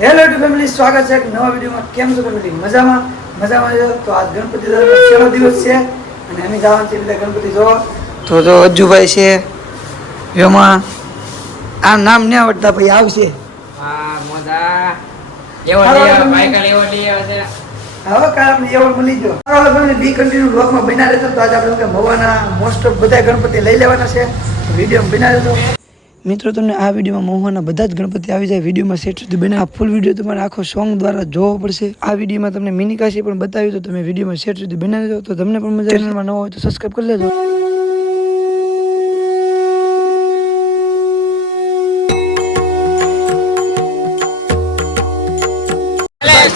Hello two family, સ્વાગત છે એક નવા વિડીયોમાં. કેમ છો ફેમિલી? મજામાં છો? તો આજ ગણપતિ દાદાનો છેલ્લો દિવસ છે અને અમે જવાનું છે બધા ગણપતિ જોવા. તો જો અજ્જુભાઈ છે એમાં આ નામ ન આવડતા ભાઈ આવશે. હા મોદા એવો ભાઈ કાલે એવો લઈ આવે છે. હવે કાલ આપણે એવોર્ડ મળી ગયો. ચાલો ફેમિલી, બી કન્ટિન્યુ બ્લોગમાં બન્યા રહેજો. તો આજે આપણે મવાના મોસ્ટ ઓફ બધા ગણપતિ લઈ લેવાના છે. વિડીયોમાં બન્યા રહેજો. મિત્રો, તમને આ વિડીયોમાં મહુવાના બધા જ ગણપતિ આવી જાય. વિડીયોમાં સેટ સુધી બને આ ફૂલ વિડીયો તમારે આખો સોંગ દ્વારા જોવો પડશે. આ વિડીયોમાં તમને મિની કાશી પણ બતાવ્યું, તો તમે વિડીયોમાં સેટ સુધી બને રહેજો. તો તમને પણ મજા ચેનલમાં ન હોય તો સબસ્ક્રાઈબ કરી લેજો.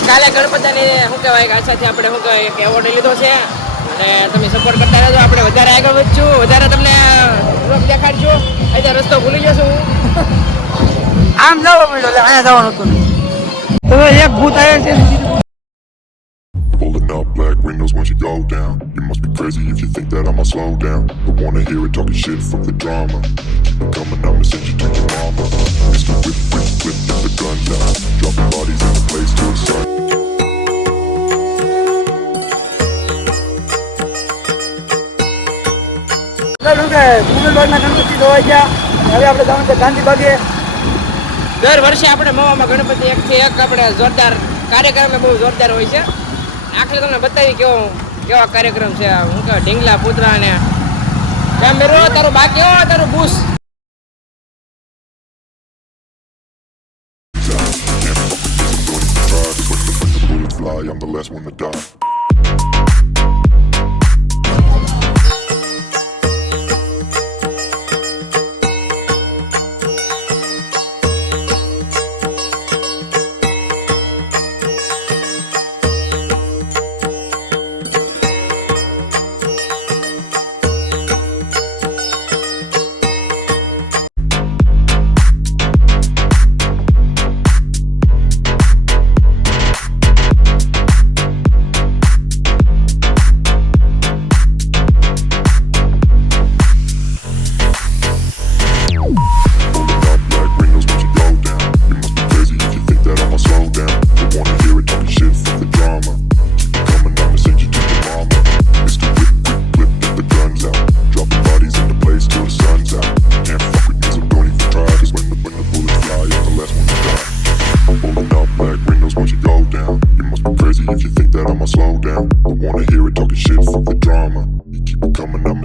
કાલે ગણપતિની શું કહેવાય આશાથી આપણે શું કહેવાય કે એવોર્ડ લીધો છે અને તમે સપોર્ટ કરતા રહેજો. આપણે વધારે આગળ વધશું, વધારે તમને દેખાડજો. આજે રસ્તો ભૂલી જશો. આમ જવા મળ્યો એટલે અહીંયા જવાનું હતું. હવે એક ભૂત આવ્યા છે. Pulling up black windows once you go down. You must be crazy if you think that I'ma slow down. Don't wanna hear it talking shit from the drama. Keep it coming, I'ma send you to your mama. Mr. Whip, whip, whip, get the guns out. Dropping bodies in the place to the sun. Ganpati જોવા ગયા. હવે આપણે જવાનું છે ગાંધીબાગે. દર વર્ષે આપણે મવામાં ગણપતિ એકથી એક આપણે જોરદાર કાર્યક્રમ બહુ જોરદાર હોય છે. આખરે તમને બતાવી કેવા કાર્યક્રમ છે. હું કે ઢીંગલા પુતળા ને કેમ મેરો તારું બાકી હો તારું bourse. I'm the last one to die.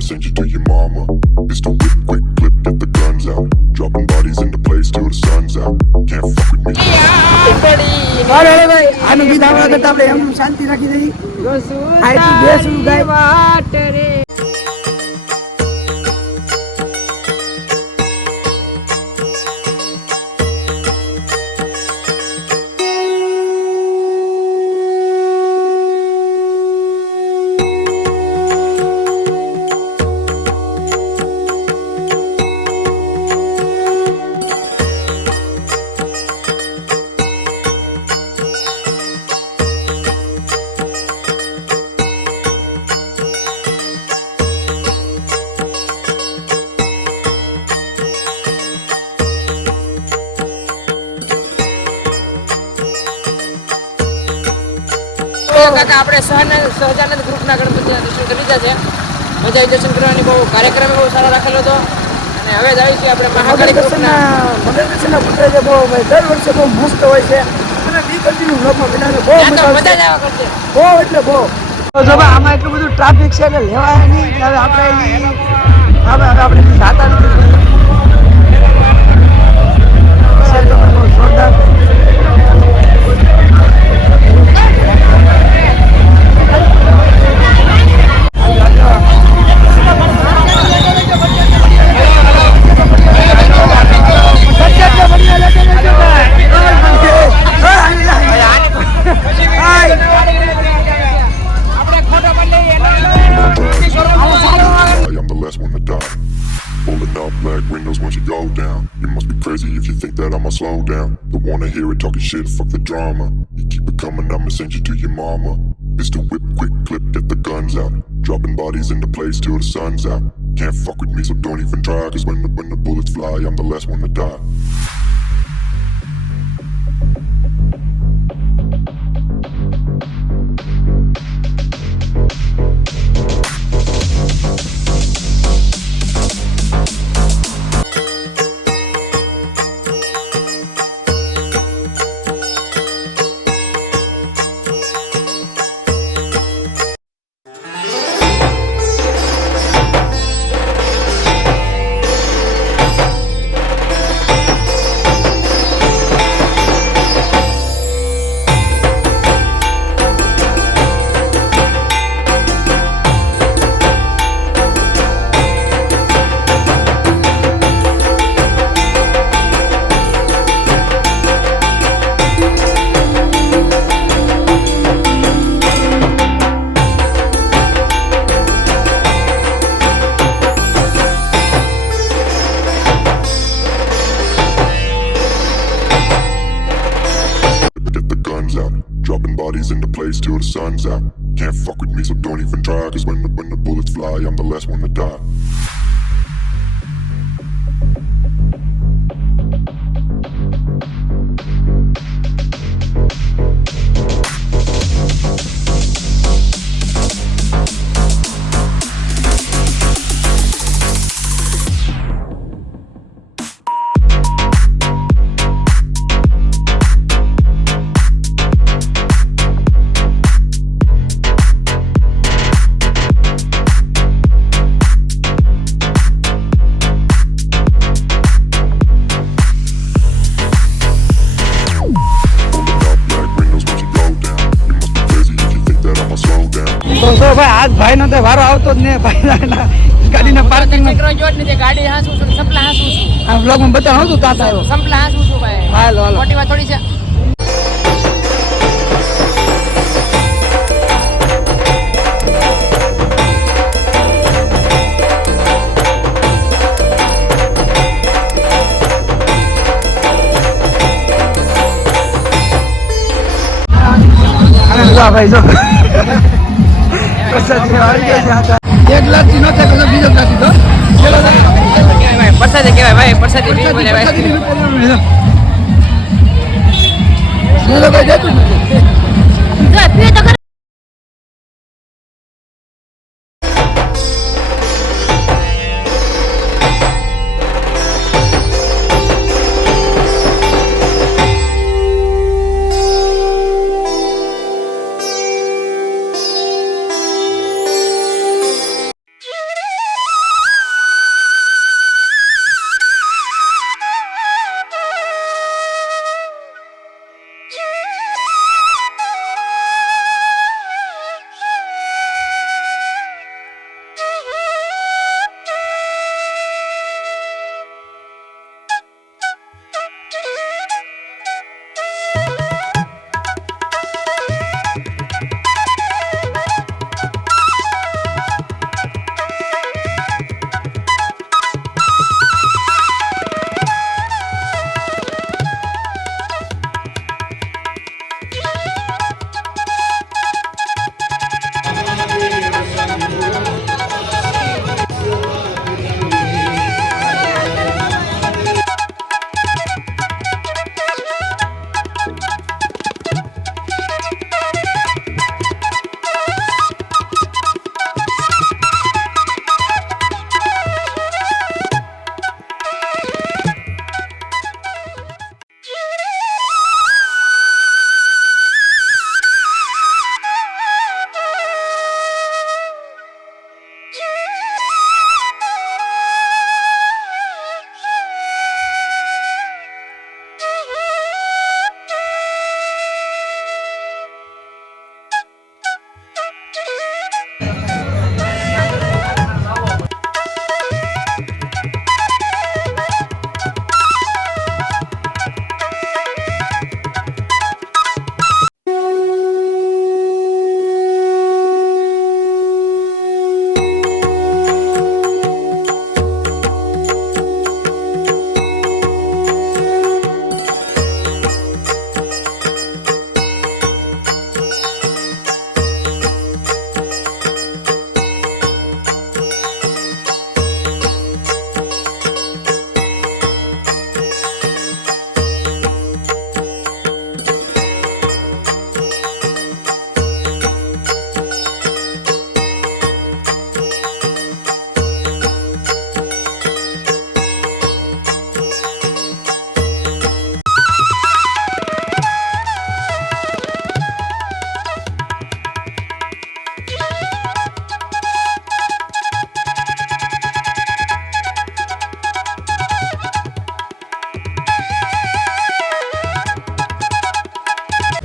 Send you to your mama. Mr. Whip, quick, clip, get the guns out. Dropping bodies in the place till the sun's out. Can't fuck with me. આનું ગીત આવવા કરતા આપણે એમ શાંતિ રાખી દઈ. કાકા આપણે સહજાનંદ ગ્રુપના ગણપતિના દર્શન કરી લીધા છે. મજા આવી દર્શન કરવાની. બહુ કાર્યક્રમ બહુ સારો રાખેલો હતો અને હવે જ આવી છે આપણે મહાકાળી ગ્રુપના મંદિરના પુત્ર જે બહુ દર વર્ષે બહુ મસ્ત હોય છે અને બી કન્ટિન્યુ બ્લોગમાં બનાવે બહુ મજા જ આવ્યા કરશે. બહુ એટલે બહુ. તો જો આમાં એટલું બધું ટ્રાફિક છે એટલે લેવાય નહીં. હવે આપણે જાતા નથી. જોરદાર. Slow down. Don't wanna hear it talking shit, fuck the drama. You keep it coming, I'ma send you to your mama. Mr. Whip, quick, clip, get the guns out. Dropping bodies in the place till the sun's out. Can't fuck with me, so don't even try. Cause when the bullets fly, I'm the last one to die. bodies into place till the sun's out. Can't fuck with me, so don't even try. Cause when the bullets fly, I'm the last one to die. તો ભાઈ આજ ભાઈનો તો વારો આવતો જ ને ભાઈ ગાડીને પાર્કિંગ ગાડી હાંસું છું સંપલા હાંસું છું આ બ્લોગમાં બતાવું હતું તાતા આવ્યો સંપલા હાંસું છું ભાઈ હાલો હાલો મોટી વાત થોડી છે ભાઈ જો એક લાખથી ન થાય પછી બીજો લાખી તો પરસાદી કહેવાય ભાઈ પરસાદી પીવી પડે ભાઈ જતું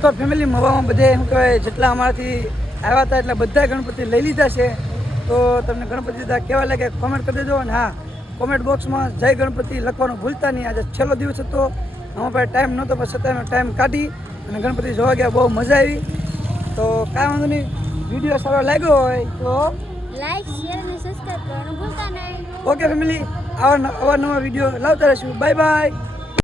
તો ફેમિલી મવામાં બધે શું કહેવાય જેટલા અમારાથી આવ્યા હતા એટલા બધા ગણપતિ લઈ લીધા છે. તો તમને ગણપતિ દાદા કેવા લાગે કોમેન્ટ કરી દેજો. અને હા, કોમેન્ટ બોક્સમાં જય ગણપતિ લખવાનું ભૂલતા નહીં. આજે છેલ્લો દિવસ હતો, અમારા પાસે ટાઈમ નહોતો, પણ છતાં ટાઈમ કાઢી અને ગણપતિ જોવા ગયા. બહુ મજા આવી. તો કાંઈ વાંધો નહીં, વિડીયો સારો લાગ્યો હોય તો લાઈક શેર અને સબસ્ક્રાઇબ કરવાનું ભૂલતા નહીં. ઓકે ફેમિલી, આવા નવા વિડીયો લાવતા રહીશું. Bye bye.